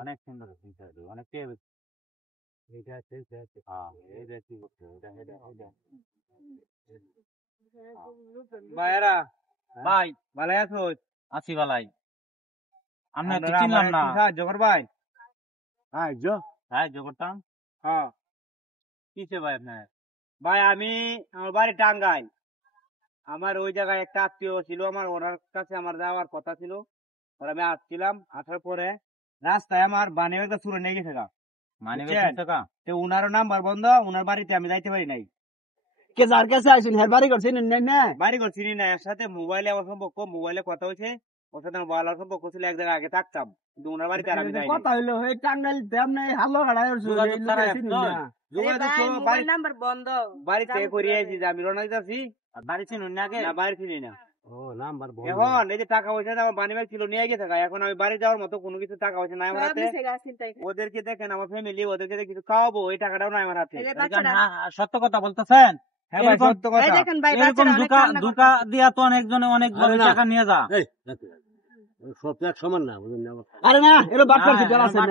অনেক সুন্দর অনেক ভাইরা ভাই ভালো আছো? আছি বালাই। আমরা তো আপনারা চিনলাম আমার না। একটু সাহায্য করবেন? সাহায্য করতাম। হ্যাঁ কিসে ভাই আপনার? ভাই আমি আমার বাড়ি টাঙ্গাইল। আমার ওই জায়গায় একটা আত্মীয় ছিল, আমার ওনার কাছে আমার যাওয়ার কথা ছিল। আর আমি আসছিলাম, আসার পরে রাস্তায় আমার বানি একটা চুরে নিয়ে গেছে গা। মানিব্যাগ বুঝছেন? নিছে কা? তো উনারও নাম্বার বন্ধ, উনার বাড়িতে আমি যাইতে পারি নাই। কে যার কাছে আইছেন হের বাড়ি করছেন না বাড়ি ঘর চিনি না, এর সাথে মোবাইলে আমার সম্পর্ক, মোবাইলে কথা হয়েছে, ওর সাথে আমার ভালো সম্পর্ক ছিল, এক জায়গায় আগে থাকতাম, কিন্তু উনার বাড়িতে আর আমি যাই নাই। কথা হইলো এই টাঙ্গাইল তেমনি হালো গাড়ায় যোগাযোগ ছাড়া একদম। যোগাযোগ তো মোবাইল নাম্বার বন্ধ। বাড়িতে করিয়ে আইছি যে আমি রওনা দিতেছি। আর বাড়ি চিনুন না আগে? না বাড়ি চিনি না। ও নাম্বার এখন এই যে টাকা পয়সা আমার বানি ব্যাগ ছিল নিয়ে গেছে গা, এখন আমি বাড়ি যাওয়ার মতো কোনো কিছু টাকা পয়সা নাই আমার হাতে। ওদেরকে দেখেন আমার ফ্যামিলি, ওদেরকে যে কিছু খাওয়াবো ওই টাকাটাও নাই আমার হাতে। সত্য কথা বলতেছেন? হ্যাঁ ভাই সত্য কথা। এরকম ধোকা দিয়া তো অনেকজনে অনেক টাকা নিয়ে যা। সব এক সমান না বুঝুন না। আরে না এর বাপ করছে যারা আছে না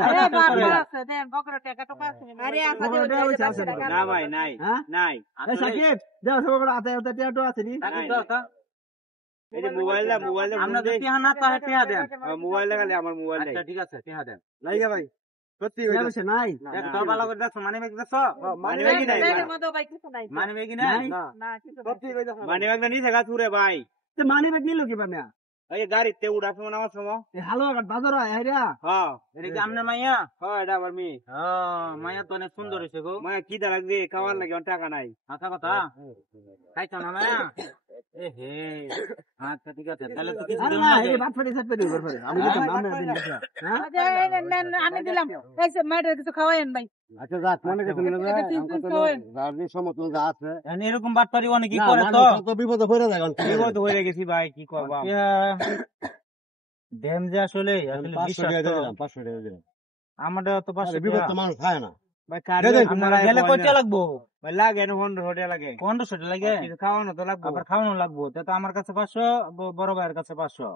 না ভাই নাই নাই। এই সাকিব দাও সব করে হাতে হাতে টিয়াটো আছে নি এই যে মোবাইলটা আমরা তো টিহা না তাহে টিহা দেন। মোবাইল লাগালে আমার মোবাইল নাই। আচ্ছা ঠিক আছে টিহা দেন। লাইগা ভাই সত্যি যাচ্ছে নাই দেখ তো ভালো করে দেখছো মানিব্যাগ দেখছো? মানিব্যাগই নাই। মানিব্যাগ নাই? সত্যি কইতাছ মানিব্যাগটা নিছে গা চুরে ভাই। তে মানি ব্যাগ নিলো কি বানা এই গাড়িতে উড়ার সময় নামার সময়। এই হালো বাজার আইরা হ্যাঁ এটা কি আপনার মাইয়া? হ্যাঁ এটা আমার মেয়ে। মাইয়া তো অনেক সুন্দর হয়েছে গো। মায়া কি দা লাগবে খাওয়ার লাগে, আমার টাকা নাই। আচ্ছা কথা খাইছো না মায়া? এ হে আচ্ছা ঠিক আছে তাহলে তো কিছু আরে দিন না লাগে। এই বাট ফাটি সাট পেরি উপর করে আমি দিলাম আমরা দিন হ্যাঁ আমি দিলাম ম্যাডার কিছু খাওয়াইন ভাই। আচ্ছা রাত মনে করতে না রাজি সমতল যা আছে এখন এরকম বাটপারি অনেকেই করে তো। কত বিপদে পড়ে যায় বিপদ হয়ে গেছি ভাই, কি করবা। ড্যাম যে আসলে বিশ্বাস তো। 500 টাকা দিলাম আমাদের তো 500 বিপদ টাকা। তো মানুষ খায় না ভাই আপনারা গেলে কয়টা লাগবো? ভাই লাগে না 15 টাকা লাগে। 1500 টাকা লাগে? কিছু খাওয়ানো তো লাগবে। আবার খাওয়ানো লাগবো। তা তো আমার কাছে 500, বড় ভাইয়ের কাছে 500,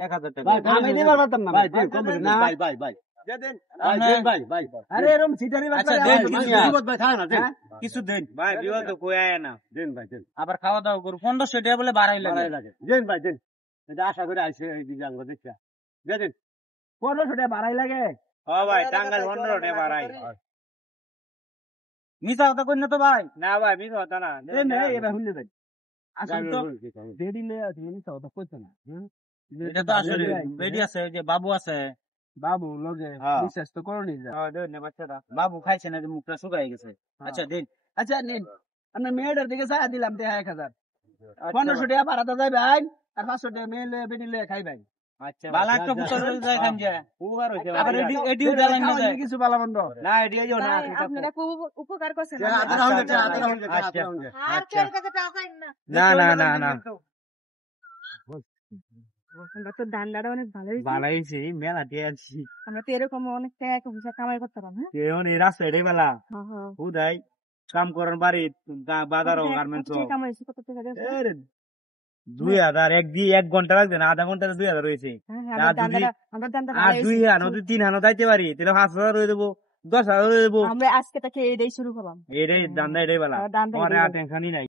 1000 টাকা। ভাই আমি দিবার পারতাম না ভাই কম না ভাই ভাই ভাই ভাই ভাই আরে এরকম সিটারি আচ্ছা, বাচ্চা দেন, বিপদ ভাই খায় না দেন কিছু দেন ভাই বিপদ তো কই আয় না। দেন ভাই দেন আবার খাওয়া দাওয়া করবো। 1500 টাকা বলে বাড়াই লাগে। দেন ভাই দেন এটা আশা করে আইছে এই দিজাঙ্গ দেখা দেন 1500 টাকা বাড়াই লাগে হ্যাঁ ভাই টাঙ্গাইল 15 টাকা বাড়াই। মিছা কথা কই না তো ভাই? না ভাই মিস হতা না। দেন এই এবার শুনলে ভাই আসলে তো দেদিলে তুমি তো কথা কইছ না এটা তো আসলে বেডি আছে, ওই যে বাবু আছে। বাবু লগে হ্যাঁ। বিশ্বাস তো করনি যা হ্যাঁ দেন না বাচ্চাটা। বাবু খাইছে না যে মুখটা শুকাই গেছে। আচ্ছা দিন। আচ্ছা নিন আপনার মেয়েটার দিকে চা দিলাম 1000 1500 টাকা বাড়াতে যাই ভাই আর 500 টাকা মেয়ে বেডিলে খাই ভাই আচ্ছা বালা একটা বুতল করে যায় খান যায়। উপকার হইছে আবার ভাই। এডিও জ্বালাই না যায়। কিছু বালা বন্ধ না এডিও যাও না। আপনারা খুব উপকার করছেন। না না না না আমরা তো ধান্দাটা অনেক ভালো হয়েছে। বালাইছি মেলা দিয়ে আছি। আমরা তো এরকম অনেক টাকা পয়সা কামাই করতে পারবো। কেউ নেই রাস্তা এটাই বেলা হ্যাঁ হ্যাঁ হুদাই কাম করার বাড়ি বাজারও গার্মেন্টস কামাইছি কত টাকা দিয়ে? 2000 এক ঘন্টা লাগবে না, আধা ঘন্টা 2000 রয়েছে। আর দুই হানো 3 হানো যাইতে পারি তাহলে 5000 রয়ে দেবো, 10,000 রয়ে দেবো। আমরা আজকে থেকে এটাই শুরু করলাম। এটাই দান্দা এটাই বেলা, দান্দা আর টেনশনই নাই।